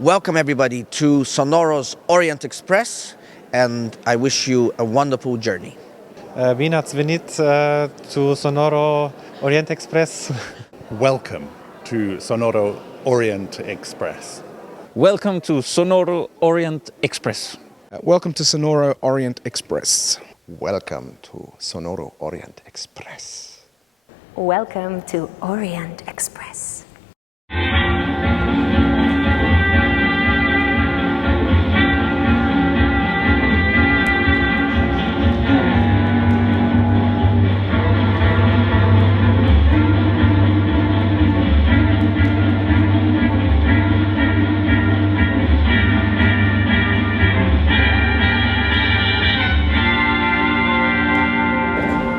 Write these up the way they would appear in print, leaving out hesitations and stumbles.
Welcome everybody to SoNoRo's Orient Express, and I wish you a wonderful journey. Bine ați venit to SoNoRo Orient Express. Welcome to SoNoRo Orient Express. Welcome to SoNoRo Orient Express. Welcome to SoNoRo Orient Express. Welcome to SoNoRo Orient Express. Welcome to Orient Express.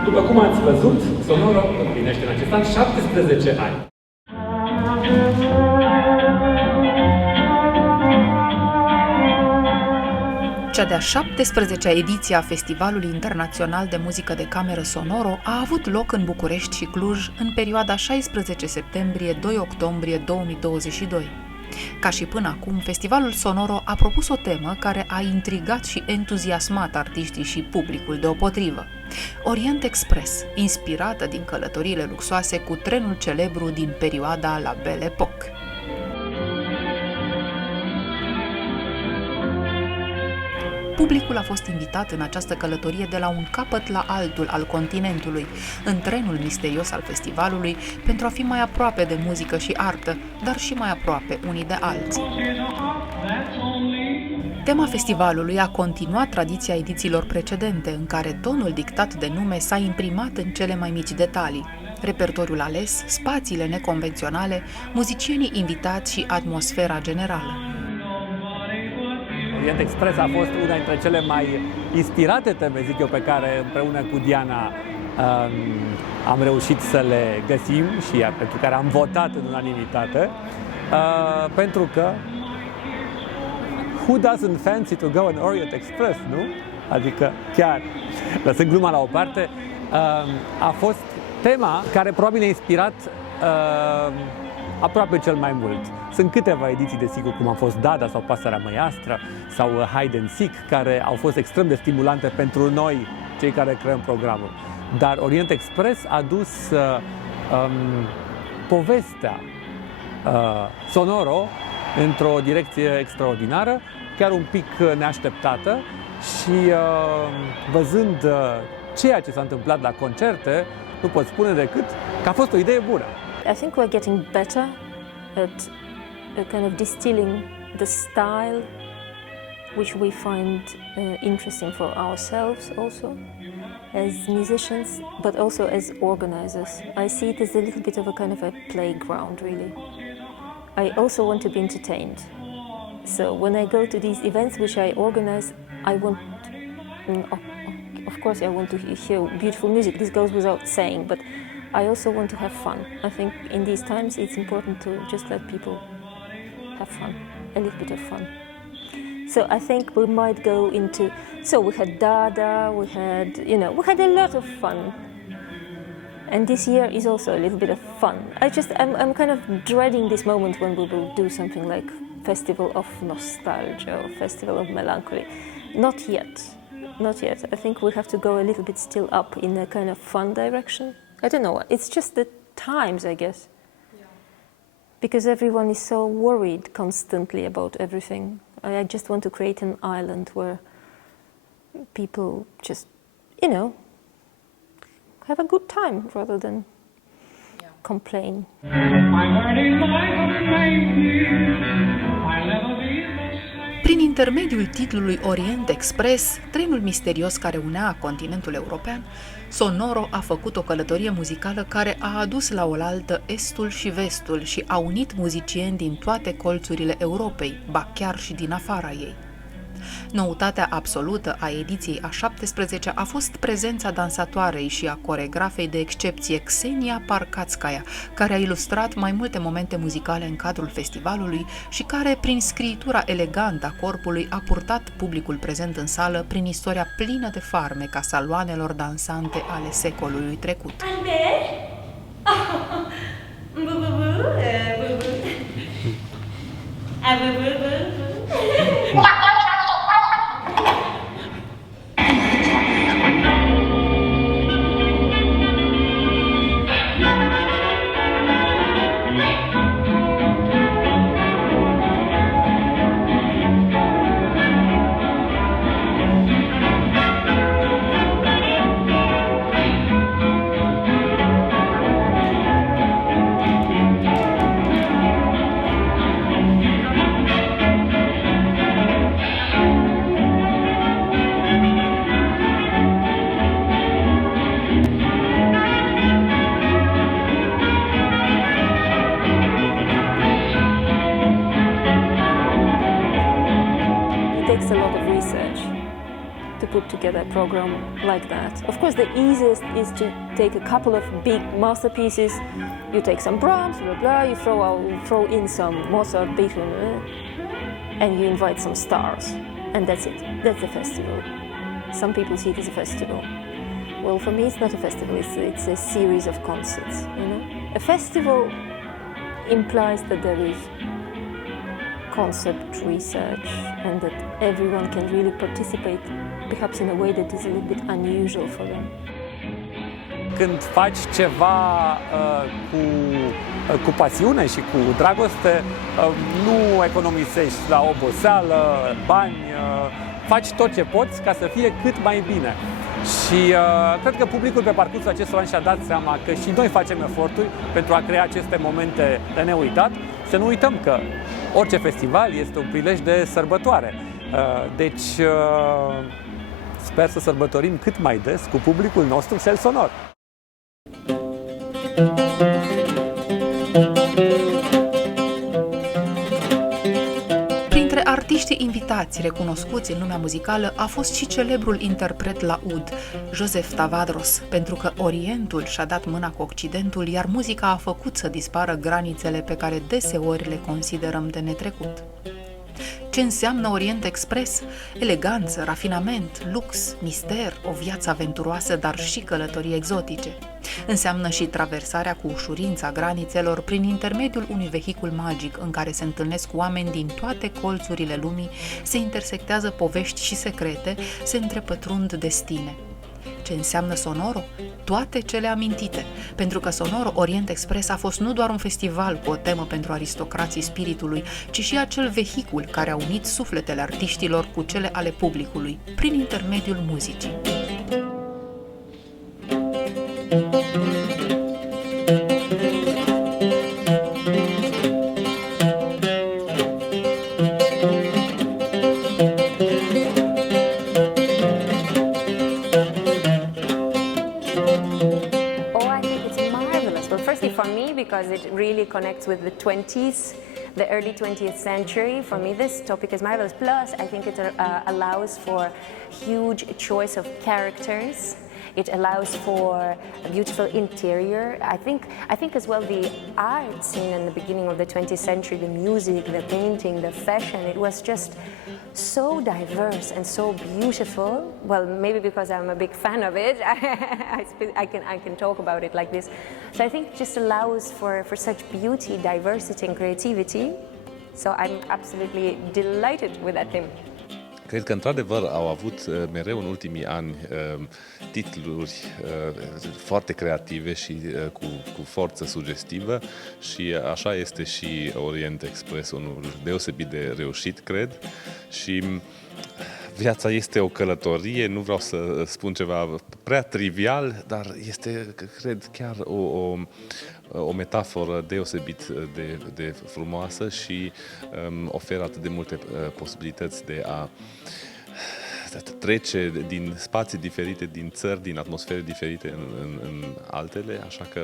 După cum ați văzut, SoNoRo împlinește în acest an 17 ani. Cea de-a 17-a ediție a Festivalului Internațional de Muzică de Cameră SoNoRo a avut loc în București și Cluj în perioada 16 septembrie-2 octombrie 2022. Ca și până acum, Festivalul SoNoRo a propus o temă care a intrigat și entuziasmat artiștii și publicul deopotrivă. Orient Express, inspirată din călătoriile luxoase cu trenul celebru din perioada la Belle Époque. Publicul a fost invitat în această călătorie de la un capăt la altul al continentului, în trenul misterios al festivalului, pentru a fi mai aproape de muzică și artă, dar și mai aproape unii de alții. Tema festivalului a continuat tradiția edițiilor precedente, în care tonul dictat de nume s-a imprimat în cele mai mici detalii. Repertoriul ales, spațiile neconvenționale, muzicienii invitați și atmosfera generală. Orient Express a fost una dintre cele mai inspirate teme, zic eu, pe care împreună cu Diana am reușit să le găsim și pentru care am votat în unanimitate, pentru că who doesn't fancy to go on Orient Express, nu? Adică chiar, lăsând gluma la o parte, a fost tema care probabil ne-a inspirat aproape cel mai mult. Sunt câteva ediții, desigur, cum a fost Dada sau Pasărea Măiastră sau Hide and Seek, care au fost extrem de stimulante pentru noi, cei care creăm programul. Dar Orient Express a dus povestea SoNoRo într-o direcție extraordinară, chiar un pic neașteptată, și văzând ceea ce s-a întâmplat la concerte, nu pot spune decât că a fost o idee bună. I think we're getting better at kind of distilling the style which we find interesting for ourselves also as musicians, but also as organizers. I see it as a little bit of a kind of a playground, really. I also want to be entertained. So when I go to these events which I organize, I want, of course, I want to hear beautiful music. This goes without saying, but I also want to have fun. I think in these times it's important to just let people have fun, a little bit of fun. So I think we might go into, so we had Dada, we had, we had a lot of fun. And this year is also a little bit of fun. I'm kind of dreading this moment when we will do something like Festival of Nostalgia or Festival of Melancholy. Not yet. Not yet. I think we have to go a little bit still up in a kind of fun direction. I don't know. It's just the times, I guess. Yeah. Because everyone is so worried constantly about everything. I just want to create an island where people just, have a good time rather than complain. Prin intermediul titlului Orient Express, trenul misterios care unea continentul european, SoNoRo a făcut o călătorie muzicală care a adus la oaltă estul și vestul și a unit muzicieni din toate colțurile Europei, ba chiar și din afara ei. Noutatea absolută a ediției a 17-a a fost prezența dansatoarei și a coregrafei de excepție Ksenia Parkatskaya, care a ilustrat mai multe momente muzicale în cadrul festivalului și care, prin scriitura elegantă a corpului, a purtat publicul prezent în sală prin istoria plină de farmec a saloanelor dansante ale secolului trecut. Takes a lot of research to put together a program like that. Of course, the easiest is to take a couple of big masterpieces. You take some Brahms, blah blah. You throw in some Mozart, Beethoven, and you invite some stars, and that's it. That's the festival. Some people see it as a festival. Well, for me, it's not a festival. It's a series of concerts. You know, a festival implies that there is concept research and that everyone can really participate, perhaps in a way that is a little bit unusual for them. Când faci ceva cu pasiune și cu dragoste, nu economisești la oboseală, bani, faci tot ce poți ca să fie cât mai bine. Și cred că publicul pe parcursul acestor ani și-a dat seama că și noi facem eforturi pentru a crea aceste momente de neuitat. Să nu uităm că orice festival este un prilej de sărbătoare. Deci sper să sărbătorim cât mai des cu publicul nostru cel sonor. Printre artiștii invitați recunoscuți în lumea muzicală a fost și celebrul interpret laud, Joseph Tavatros, pentru că Orientul și-a dat mâna cu Occidentul, iar muzica a făcut să dispară granițele pe care deseori le considerăm de netrecut. Ce înseamnă Orient Express? Eleganță, rafinament, lux, mister, o viață aventuroasă, dar și călătorii exotice. Înseamnă și traversarea cu ușurință a granițelor prin intermediul unui vehicul magic în care se întâlnesc oameni din toate colțurile lumii, se intersectează povești și secrete, se întrepătrund destine. Ce înseamnă SoNoRo? Toate cele amintite, pentru că SoNoRo Orient Express a fost nu doar un festival cu o temă pentru aristocrații spiritului, ci și acel vehicul care a unit sufletele artiștilor cu cele ale publicului, prin intermediul muzicii. Because it really connects with the 20s, the early 20th century. For me, this topic is marvelous. Plus, I think it allows for huge choice of characters. It allows for a beautiful interior. I think as well the art scene in the beginning of the 20th century, the music, the painting, the fashion, it was just so diverse and so beautiful. Well, maybe because I'm a big fan of it, I can talk about it like this. So I think it just allows for such beauty, diversity and creativity. So I'm absolutely delighted with that theme. Cred că, într-adevăr, au avut mereu în ultimii ani titluri foarte creative și cu forță sugestivă și așa este și Orient Express, unul deosebit de reușit, cred. Și viața este o călătorie, nu vreau să spun ceva prea trivial, dar este, cred, chiar o metaforă deosebit de frumoasă și oferă atât de multe posibilități de a trece din spații diferite, din țări, din atmosfere diferite în altele, așa că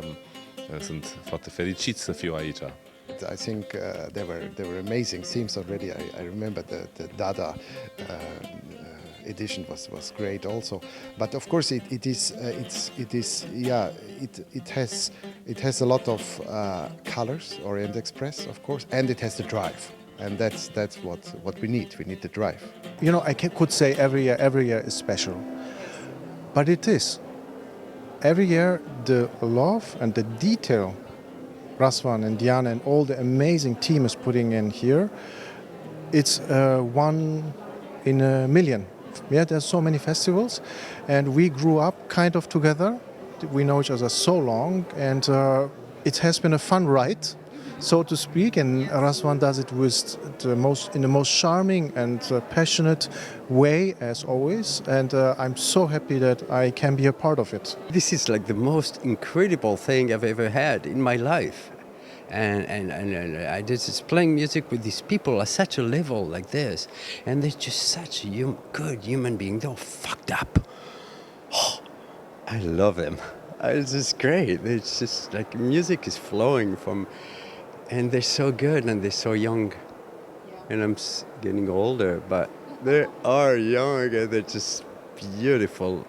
sunt foarte fericit să fiu aici. I think there were amazing themes already. I remember the Dada edition was great also, but of course it has a lot of colors. Orient Express, of course, and it has the drive, and that's what we need. We need the drive. You know, could say every year is special, but it is. Every year the love and the detail Razvan and Diana and all the amazing team is putting in here it's one in a million. Yeah, there's so many festivals, and we grew up kind of together. We know each other so long, and it has been a fun ride, so to speak. And Razvan does it with in the most charming and passionate way, as always. And I'm so happy that I can be a part of it. This is like the most incredible thing I've ever had in my life. And I just playing music with these people at such a level like this, and they're just such good human beings. They're all fucked up. Oh, I love them. It's just great. It's just like music is flowing from, and they're so good and they're so young. And I'm getting older, but they are young and they're just beautiful.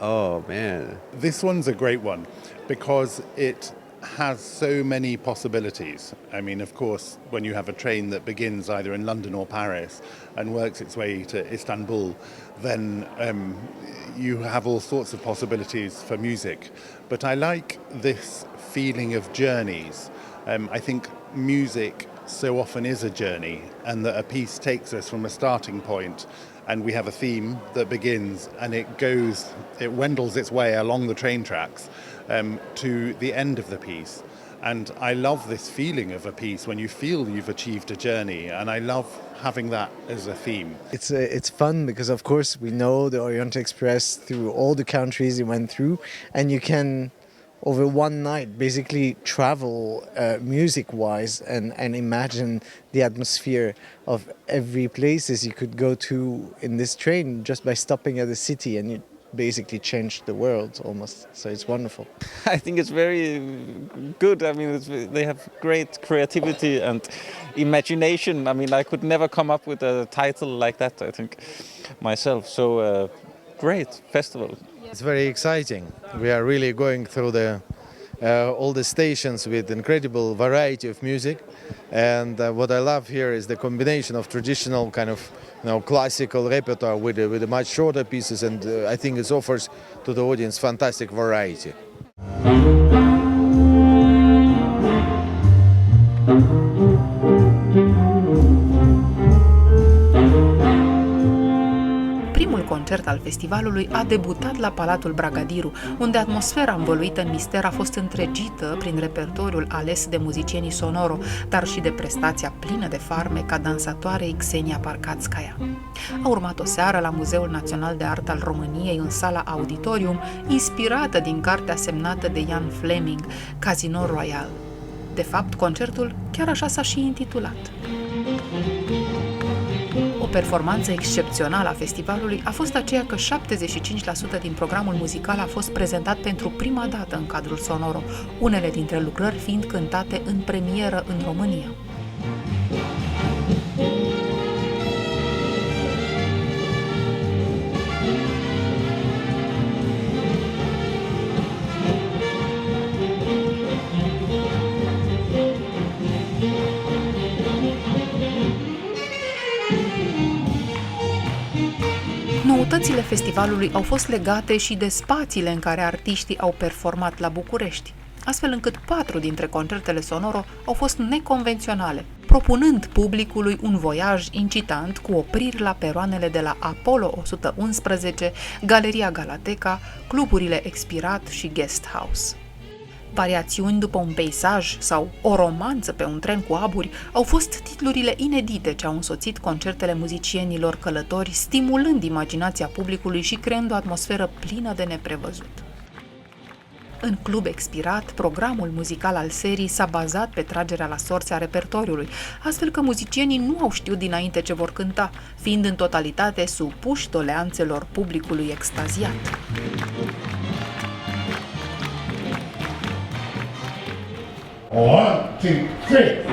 Oh man, This one's a great one because it has so many possibilities. I mean, of course, when you have a train that begins either in London or Paris and works its way to Istanbul, then you have all sorts of possibilities for music. But I like this feeling of journeys. I think music so often is a journey, and that a piece takes us from a starting point, and we have a theme that begins and it wendles its way along the train tracks to the end of the piece. And I love this feeling of a piece when you feel you've achieved a journey, and I love having that as a theme. It's fun because, of course, we know the Orient Express through all the countries it went through, and you can, over one night, basically travel music-wise and imagine the atmosphere of every places you could go to in this train just by stopping at the city, and you basically changed the world almost. So it's wonderful. I think it's very good. I mean, they have great creativity and imagination. I mean, I could never come up with a title like that, I think, myself. So great festival. It's very exciting. We are really going through all the stations with incredible variety of music, and what I love here is the combination of traditional kind of classical repertoire with the much shorter pieces, and I think it offers to the audience fantastic variety. Primul concert al festivalului a debutat la Palatul Bragadiru, unde atmosfera învăluită în mister a fost întregită prin repertoriul ales de muzicienii SoNoRo, dar și de prestația plină de farmec a dansatoarei Xenia Parcatskaya. A urmat o seară la Muzeul Național de Artă al României în sala Auditorium, inspirată din cartea semnată de Ian Fleming, Casino Royale. De fapt, concertul chiar așa s-a și intitulat. O performanță excepțională a festivalului a fost aceea că 75% din programul muzical a fost prezentat pentru prima dată în cadrul SoNoRo, unele dintre lucrări fiind cântate în premieră în România. Noutățile festivalului au fost legate și de spațiile în care artiștii au performat la București, astfel încât 4 dintre concertele SoNoRo au fost neconvenționale, propunând publicului un voiaj incitant cu opriri la peroanele de la Apollo 111, Galeria Galateca, cluburile Expirat și Guest House. Variațiuni după un peisaj sau o romanță pe un tren cu aburi au fost titlurile inedite ce au însoțit concertele muzicienilor călători, stimulând imaginația publicului și creând o atmosferă plină de neprevăzut. În Club Expirat, programul muzical al serii s-a bazat pe tragerea la sorți a repertoriului, astfel că muzicienii nu au știut dinainte ce vor cânta, fiind în totalitate supuși doleanțelor publicului extaziat. One, two, three.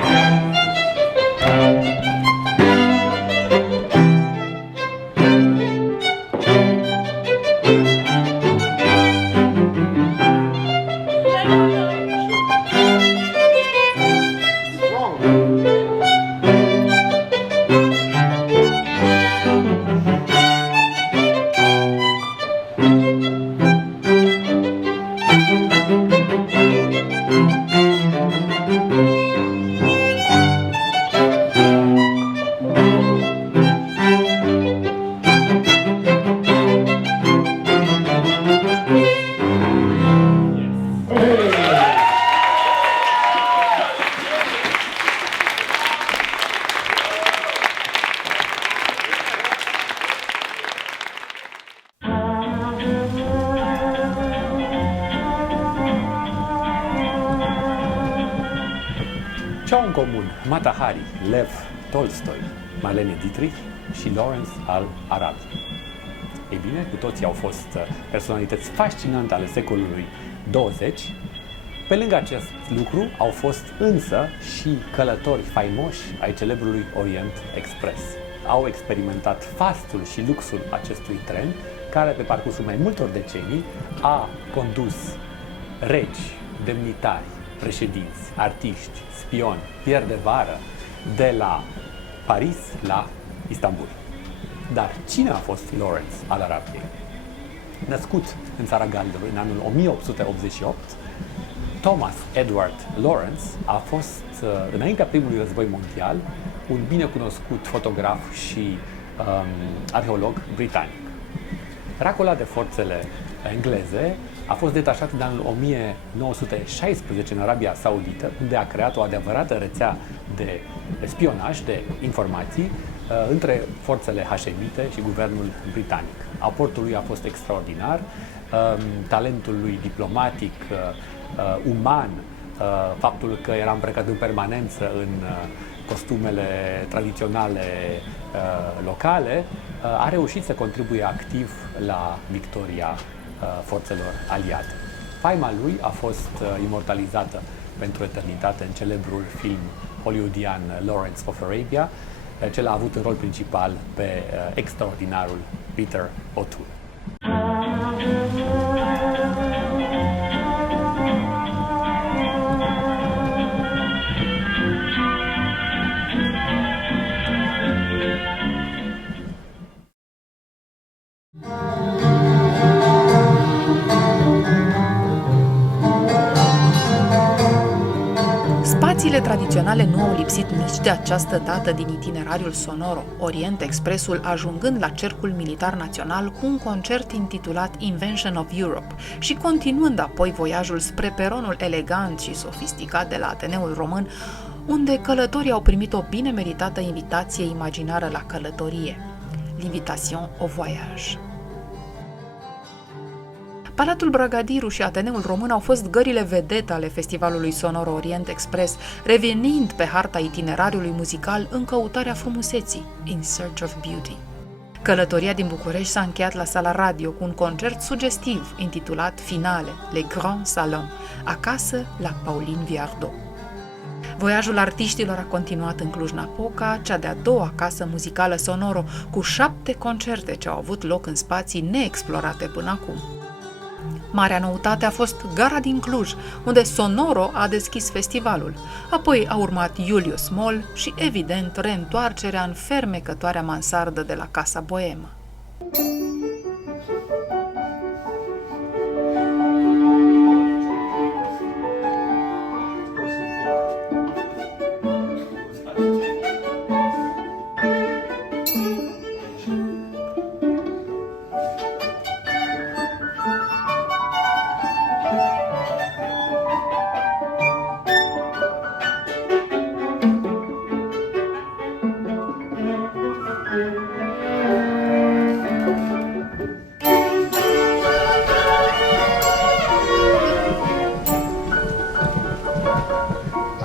comun Mata Hari, Lev Tolstoi, Marlene Dietrich și Lawrence al Arabiei. Ei bine, cu toții au fost personalități fascinante ale secolului 20. Pe lângă acest lucru au fost însă și călători faimoși ai celebrului Orient Express. Au experimentat fastul și luxul acestui tren, care pe parcursul mai multor decenii a condus regi, demnitari, președinți, artiști, spioni, pieri de vară, de la Paris la Istanbul. Dar cine a fost Lawrence al Arabiei? Născut în țara Galilor în anul 1888, Thomas Edward Lawrence a fost, înaintea primului război mondial, un binecunoscut fotograf și arheolog britanic. Racolat de forțele engleze, a fost detașat în anul 1916 în Arabia Saudită, unde a creat o adevărată rețea de spionaj, de informații, între forțele hașemite și guvernul britanic. Aportul lui a fost extraordinar, talentul lui diplomatic, uman, faptul că era îmbrăcat în permanență în costumele tradiționale locale, a reușit să contribuie activ la victoria forțelor aliate. Faima lui a fost imortalizată pentru eternitate în celebrul film hollywoodian Lawrence of Arabia, ce l-a avut în rol principal pe extraordinarul Peter O'Toole. Spațiile tradiționale nu au lipsit nici de această dată din itinerariul SoNoRo, Orient Expressul ajungând la Cercul Militar Național cu un concert intitulat Invention of Europe și continuând apoi voiajul spre peronul elegant și sofisticat de la Ateneul Român, unde călătorii au primit o bine meritată invitație imaginară la călătorie, l'invitation au voyage. Palatul Bragadiru și Ateneul Român au fost gările vedete ale Festivalului SoNoRo Orient Express, revenind pe harta itinerariului muzical în căutarea frumuseții, in search of beauty. Călătoria din București s-a încheiat la Sala Radio cu un concert sugestiv intitulat Finale, Le Grand Salon, acasă la Pauline Viardot. Voiajul artiștilor a continuat în Cluj-Napoca, cea de-a doua casă muzicală SoNoRo, cu 7 concerte ce au avut loc în spații neexplorate până acum. Marea noutate a fost gara din Cluj, unde SoNoRo a deschis festivalul. Apoi a urmat Julius Moll și, evident, reîntoarcerea în fermecătoarea mansardă de la Casa Boemă.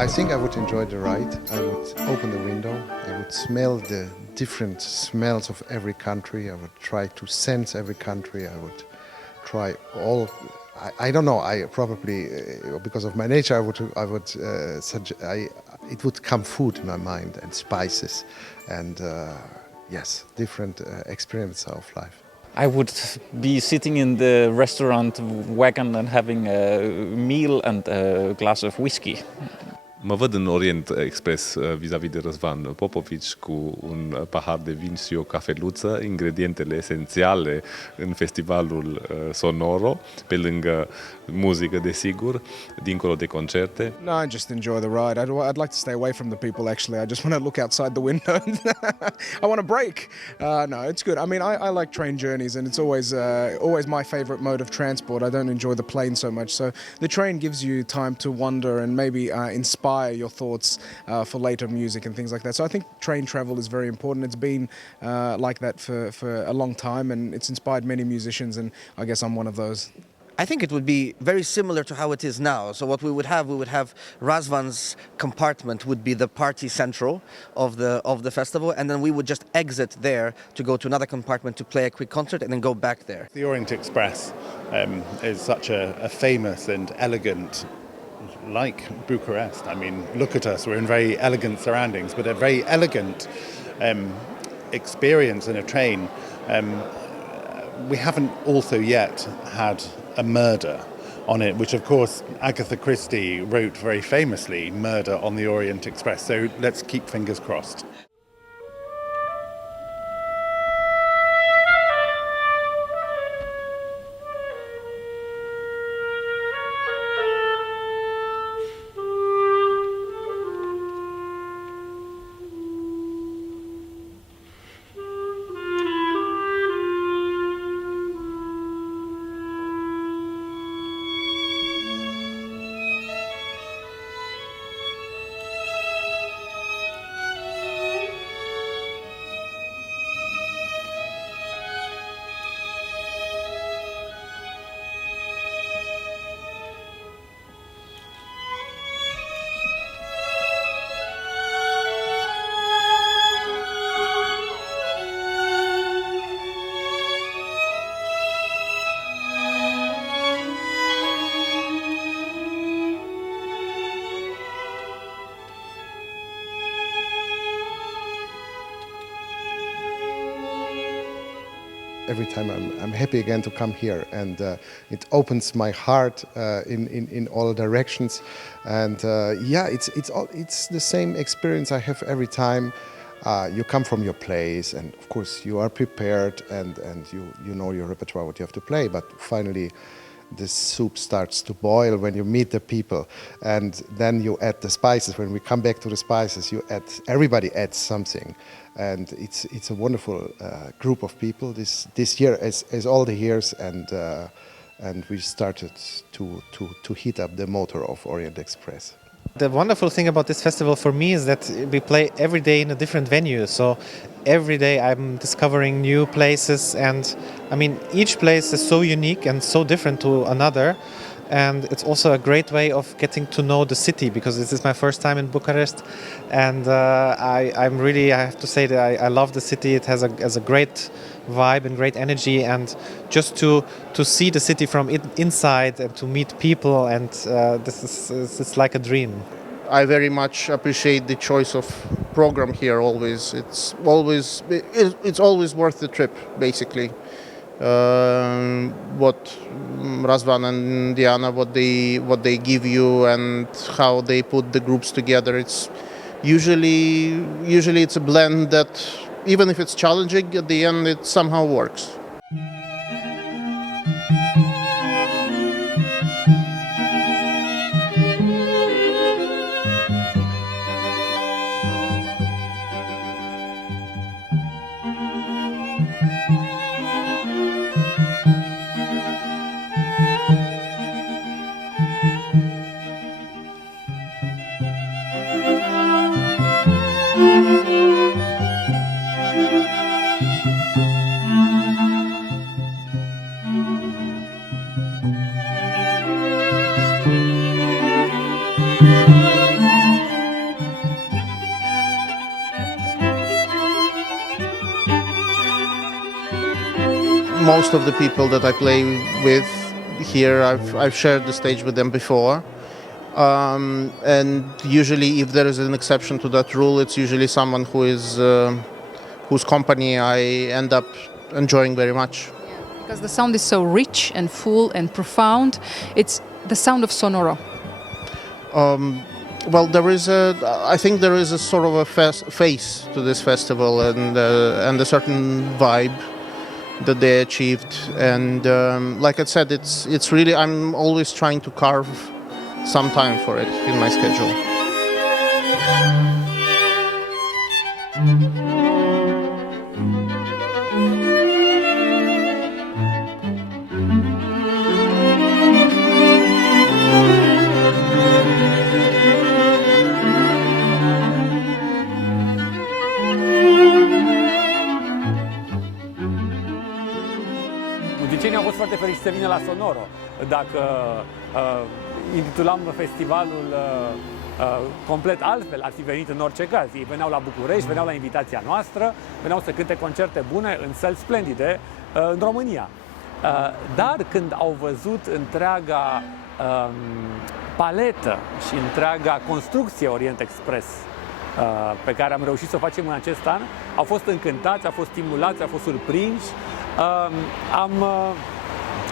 I think I would enjoy the ride. I would open the window. I would smell the different smells of every country. I would try to sense every country. I would try all. I don't know. I probably because of my nature, it would come food in my mind and spices, and yes, different experience of life. I would be sitting in the restaurant wagon and having a meal and a glass of whiskey. Mă văd în Orient Express vis-a-vis de Răzvan Popovici cu un pahar de vin și o cafeluță, ingredientele esențiale în festivalul SoNoRo, pe lângă muzică, desigur, dincolo de concerte. No, I just enjoy the ride. I'd like to stay away from the people, actually. I just want to look outside the window. I want a break. No, it's good. I mean, I like train journeys, and it's always my favorite mode of transport. I don't enjoy the plane so much. So the train gives you time to wander and maybe inspire your thoughts for later music and things like that. So I think train travel is very important. It's been like that for a long time, and it's inspired many musicians, and I guess I'm one of those. I think it would be very similar to how it is now. So what we would have Razvan's compartment would be the party central of the festival, and then we would just exit there to go to another compartment to play a quick concert and then go back there. The Orient Express is such a famous and elegant, like Bucharest. I mean, look at us, we're in very elegant surroundings, but a very elegant experience in a train. We haven't also yet had a murder on it, which of course Agatha Christie wrote very famously, Murder on the Orient Express. So let's keep fingers crossed. Every time I'm happy again to come here, and it opens my heart in all directions. And yeah, it's the same experience I have every time. You come from your place, and of course you are prepared, and you know your repertoire, what you have to play. But finally, the soup starts to boil when you meet the people, and then you add the spices. When we come back to the spices, everybody adds something. And it's a wonderful group of people this year, as all the years, and we started to heat up the motor of Orient Express. The wonderful thing about this festival for me is that we play every day in a different venue. So every day I'm discovering new places, and I mean each place is so unique and so different to another. And it's also a great way of getting to know the city, because this is my first time in Bucharest, and I have to say that I love the city. It has a great vibe and great energy, and just to see the city from inside and to meet people, and it's like a dream. I very much appreciate the choice of program here. It's always worth the trip, basically. What Razvan and Diana, what they give you and how they put the groups together, it's usually it's a blend that, even if it's challenging, at the end it somehow works. Most of the people that I play with here, I've shared the stage with them before. And usually, if there is an exception to that rule, it's usually someone whose company I end up enjoying very much. Yeah, because the sound is so rich and full and profound. It's the sound of SoNoRo. Well, I think there is a sort of a face to this festival, and a certain vibe that they achieved. And like I said, it's really, I'm always trying to carve some time for it in my schedule. Muzicienii au fost foarte fericiți să vină la SoNoRo. dacă intitulam festivalul complet altfel, ar fi venit în orice caz. Ei veneau la București, veneau la invitația noastră, veneau să cânte concerte bune în săli splendide în România. Dar când au văzut întreaga paletă și întreaga construcție Orient Express pe care am reușit să o facem în acest an, au fost încântați, au fost stimulați, au fost surprinși. Am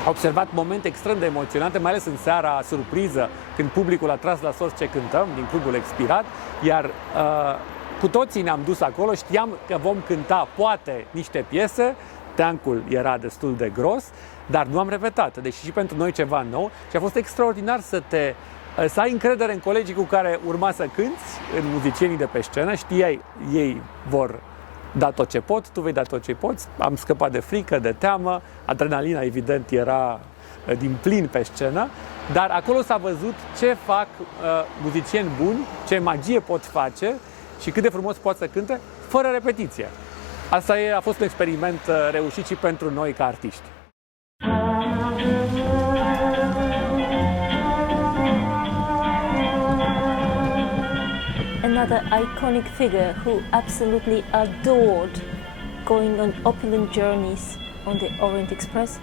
observat momente extrem de emoționante, mai ales în seara surpriză, când publicul a tras la sos ce cântăm din Clubul Expirat, iar cu toții ne-am dus acolo, știam că vom cânta poate niște piese, teancul era destul de gros, dar nu am repetat, deși și pentru noi ceva nou, și a fost extraordinar să ai încredere în colegii cu care urma să cânți, în muzicienii de pe scenă, știai, ei vor da tot ce pot, tu vei da tot ce poți, am scăpat de frică, de teamă, adrenalina evident era din plin pe scenă, dar acolo s-a văzut ce fac muzicieni buni, ce magie pot face și cât de frumos pot să cânte, fără repetiție. Asta a fost un experiment reușit și pentru noi ca artiști. Another iconic figure who absolutely adored going on opulent journeys on the Orient Express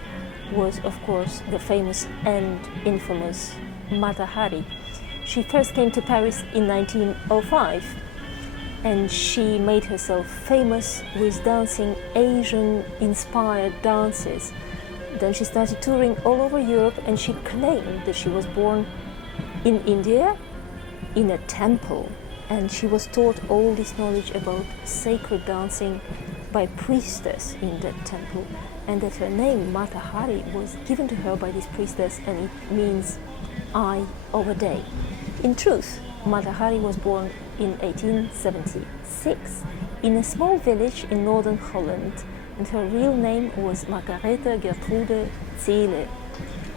was, of course, the famous and infamous Mata Hari. She first came to Paris in 1905, and she made herself famous with dancing Asian-inspired dances. Then she started touring all over Europe, and she claimed that she was born in India, in a temple, and she was taught all this knowledge about sacred dancing by a priestess in that temple, and that her name, Mata Hari, was given to her by this priestess, and it means eye of a day. In truth, Mata Hari was born in 1876 in a small village in northern Holland, and her real name was Margarethe Gertrude Ziele.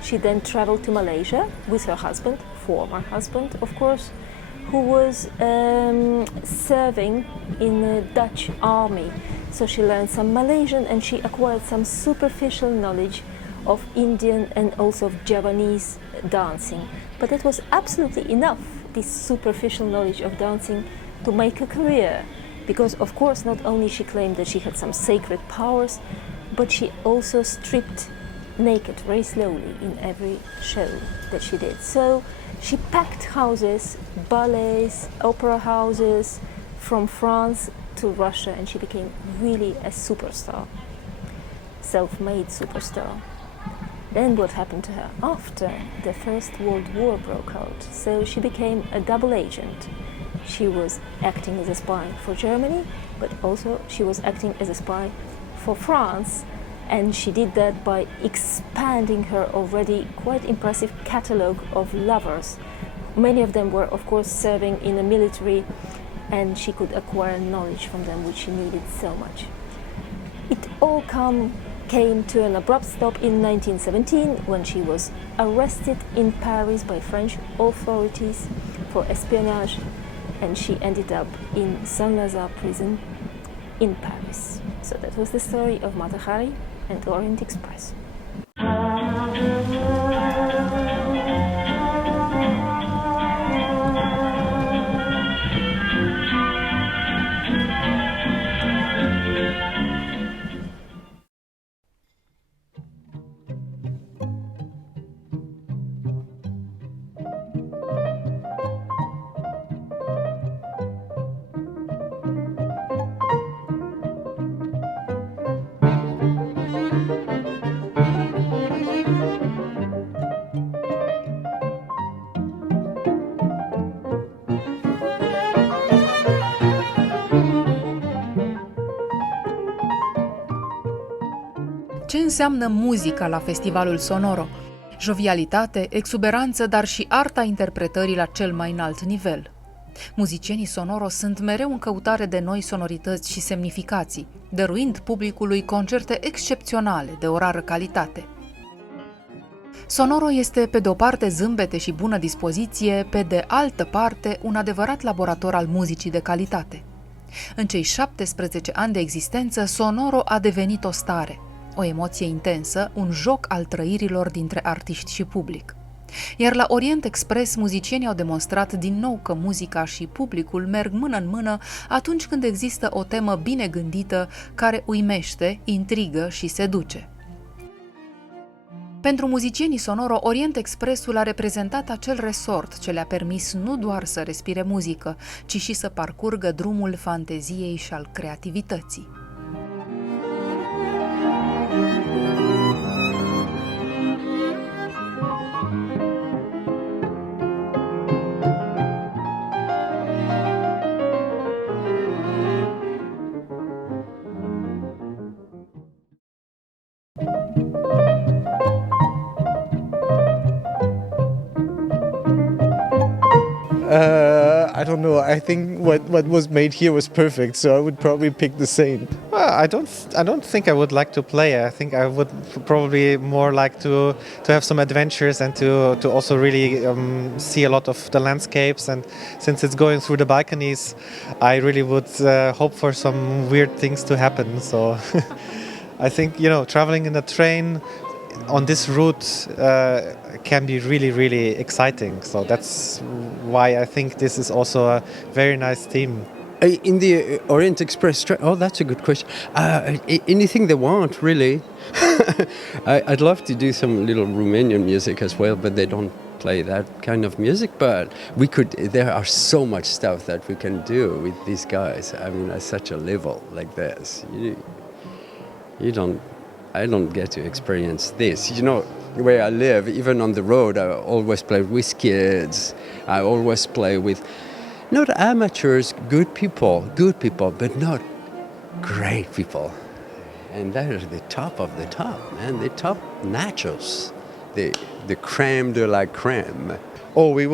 She then traveled to Malaysia with her husband, former husband, of course, who was serving in the Dutch army. So she learned some Malaysian, and she acquired some superficial knowledge of Indian and also of Javanese dancing. But that was absolutely enough, this superficial knowledge of dancing, to make a career. Because of course not only she claimed that she had some sacred powers, but she also stripped naked very slowly in every show that she did. So she packed houses, ballets, opera houses from France to Russia, and she became really a superstar, self-made superstar. Then what happened to her? After the First World War broke out, so she became a double agent. She was acting as a spy for Germany, but also she was acting as a spy for France, and she did that by expanding her already quite impressive catalogue of lovers. Many of them were, of course, serving in the military, and she could acquire knowledge from them, which she needed so much. It all came to an abrupt stop in 1917 when she was arrested in Paris by French authorities for espionage, and she ended up in Saint-Lazare prison in Paris. So that was the story of Mata Hari and Orient Express. Ce înseamnă muzica la Festivalul SoNoRo? Jovialitate, exuberanță, dar și arta interpretării la cel mai înalt nivel. Muzicienii SoNoRo sunt mereu în căutare de noi sonorități și semnificații, dăruind publicului concerte excepționale de o rară calitate. SoNoRo este pe de o parte zâmbete și bună dispoziție, pe de altă parte un adevărat laborator al muzicii de calitate. În cei 17 ani de existență, SoNoRo a devenit o stare o emoție intensă, un joc al trăirilor dintre artiști și public. Iar la Orient Express, muzicienii au demonstrat din nou că muzica și publicul merg mână în mână atunci când există o temă bine gândită care uimește, intrigă și seduce. Pentru muzicienii SoNoRo, Orient Expressul a reprezentat acel resort ce le-a permis nu doar să respire muzică, ci și să parcurgă drumul fanteziei și al creativității. I don't know. I think what was made here was perfect, so I would probably pick the same. Well, I don't think I would like to play. I think I would probably more like to have some adventures and to also really see a lot of the landscapes. And since it's going through the balconies, I really would hope for some weird things to happen. So I think, traveling in a train on this route can be really, really exciting. So that's why I think this is also a very nice theme. In the Orient Express, oh, that's a good question. Anything they want, really. I'd love to do some little Romanian music as well, but they don't play that kind of music. But there are so much stuff that we can do with these guys. I mean, at such a level like this. I don't get to experience this. Where I live, even on the road, I always play with kids. I always play with not amateurs, good people, but not great people. And that is the top of the top, man. The top nachos, the crème de la crème. Oh, we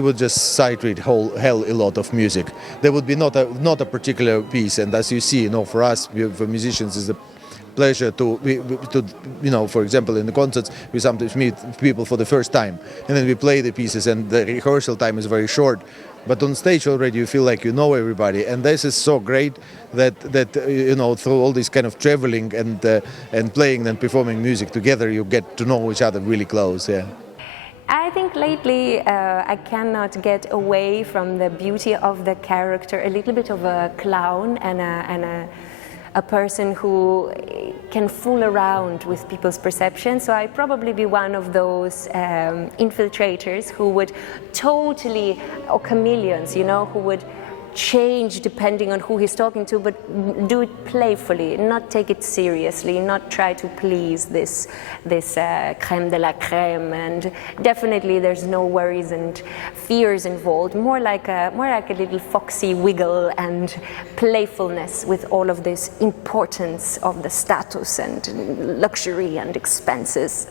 would just sight read hell a lot of music. There would be not a particular piece, and as you see, for us, for musicians, is a pleasure to for example, in the concerts we sometimes meet people for the first time, and then we play the pieces, and the rehearsal time is very short. But on stage already you feel like you know everybody, and this is so great that through all this kind of traveling and playing and performing music together, you get to know each other really close. Yeah. I think lately I cannot get away from the beauty of the character, a little bit of a clown and a person who can fool around with people's perception. So I'd probably be one of those infiltrators who would totally, or chameleons, who would change depending on who he's talking to, but do it playfully, not take it seriously, not try to please this crème de la crème. And definitely there's no worries and fears involved. More like a little foxy wiggle and playfulness with all of this importance of the status and luxury and expenses.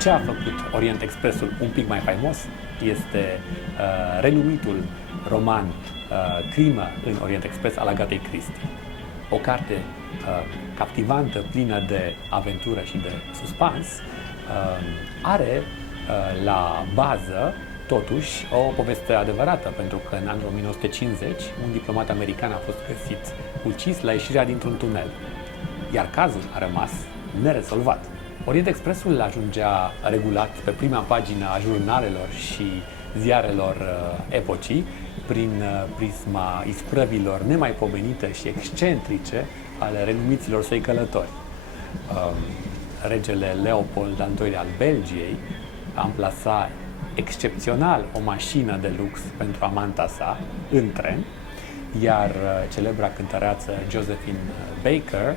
Ce a făcut Orient Expressul un pic mai faimos este renumitul roman Crimă în Orient Express al Agatei Christie. O carte captivantă, plină de aventură și de suspans, are la bază totuși o poveste adevărată, pentru că în anul 1950 un diplomat american a fost găsit ucis la ieșirea dintr-un tunel, iar cazul a rămas nerezolvat. Orient Expressul ajungea regulat pe prima pagină a jurnalelor și ziarelor epocii prin prisma isprăvilor nemaipomenite și excentrice ale renumiților săi călători. Regele Leopold al II al Belgiei amplasa excepțional o mașină de lux pentru amanta sa în tren, iar celebra cântăreață Josephine Baker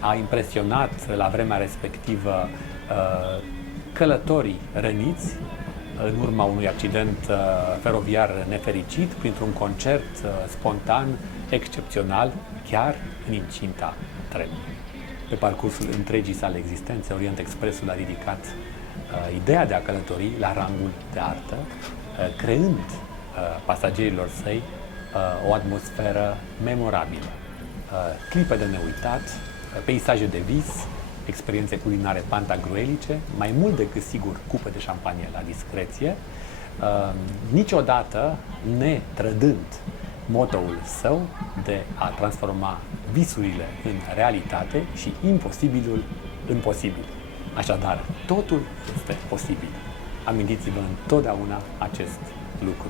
a impresionat la vremea respectivă călătorii răniți în urma unui accident feroviar nefericit printr-un concert spontan, excepțional, chiar în incinta trenului. Pe parcursul întregii sale existențe, Orient Expressul a ridicat ideea de a călători la rangul de artă, creând pasagerilor săi o atmosferă memorabilă. Clipe de neuitat, peisaje de vis, experiențe culinare pantagruelice, mai mult decât sigur cupe de șampanie la discreție, niciodată netrădând motoul său de a transforma visurile în realitate și imposibilul în posibil. Așadar, totul este posibil. Amintiți-vă întotdeauna acest lucru.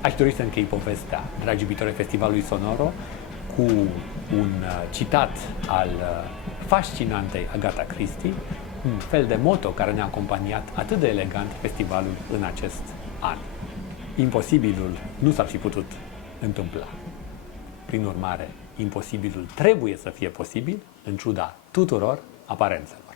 Aș dori să închei povestea, dragi iubitori Festivalului SoNoRo, cu un citat al fascinantei Agatha Christie, un fel de motto care ne-a acompaniat atât de elegant festivalul în acest an. Imposibilul nu s-ar fi putut întâmpla. Prin urmare, imposibilul trebuie să fie posibil, în ciuda tuturor aparențelor.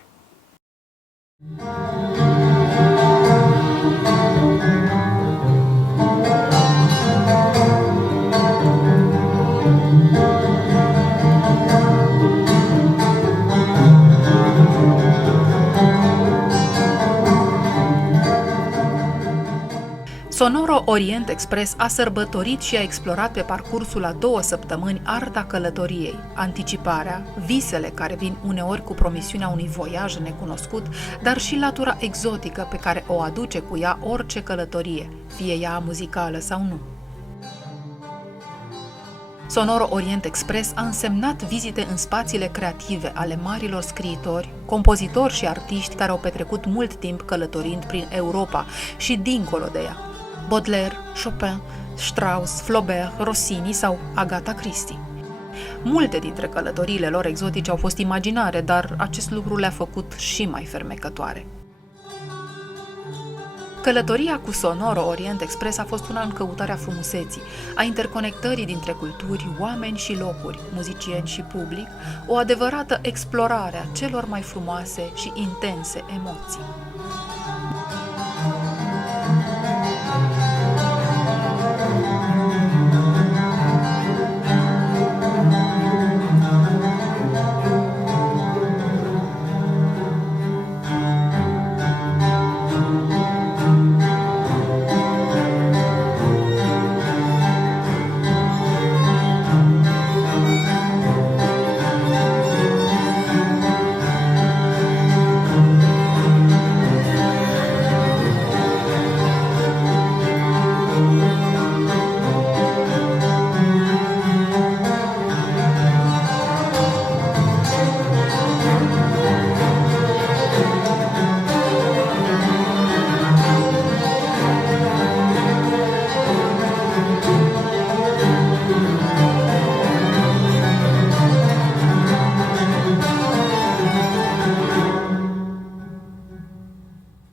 SoNoRo Orient Express a sărbătorit și a explorat pe parcursul a 2 săptămâni arta călătoriei, anticiparea, visele care vin uneori cu promisiunea unui voiaj necunoscut, dar și latura exotică pe care o aduce cu ea orice călătorie, fie ea muzicală sau nu. SoNoRo Orient Express a însemnat vizite în spațiile creative ale marilor scriitori, compozitori și artiști care au petrecut mult timp călătorind prin Europa și dincolo de ea. Baudelaire, Chopin, Strauss, Flaubert, Rossini sau Agatha Christie. Multe dintre călătoriile lor exotice au fost imaginare, dar acest lucru le-a făcut și mai fermecătoare. Călătoria cu SoNoRo Orient Express a fost una în căutarea frumuseții, a interconectării dintre culturi, oameni și locuri, muzicieni și public, o adevărată explorare a celor mai frumoase și intense emoții.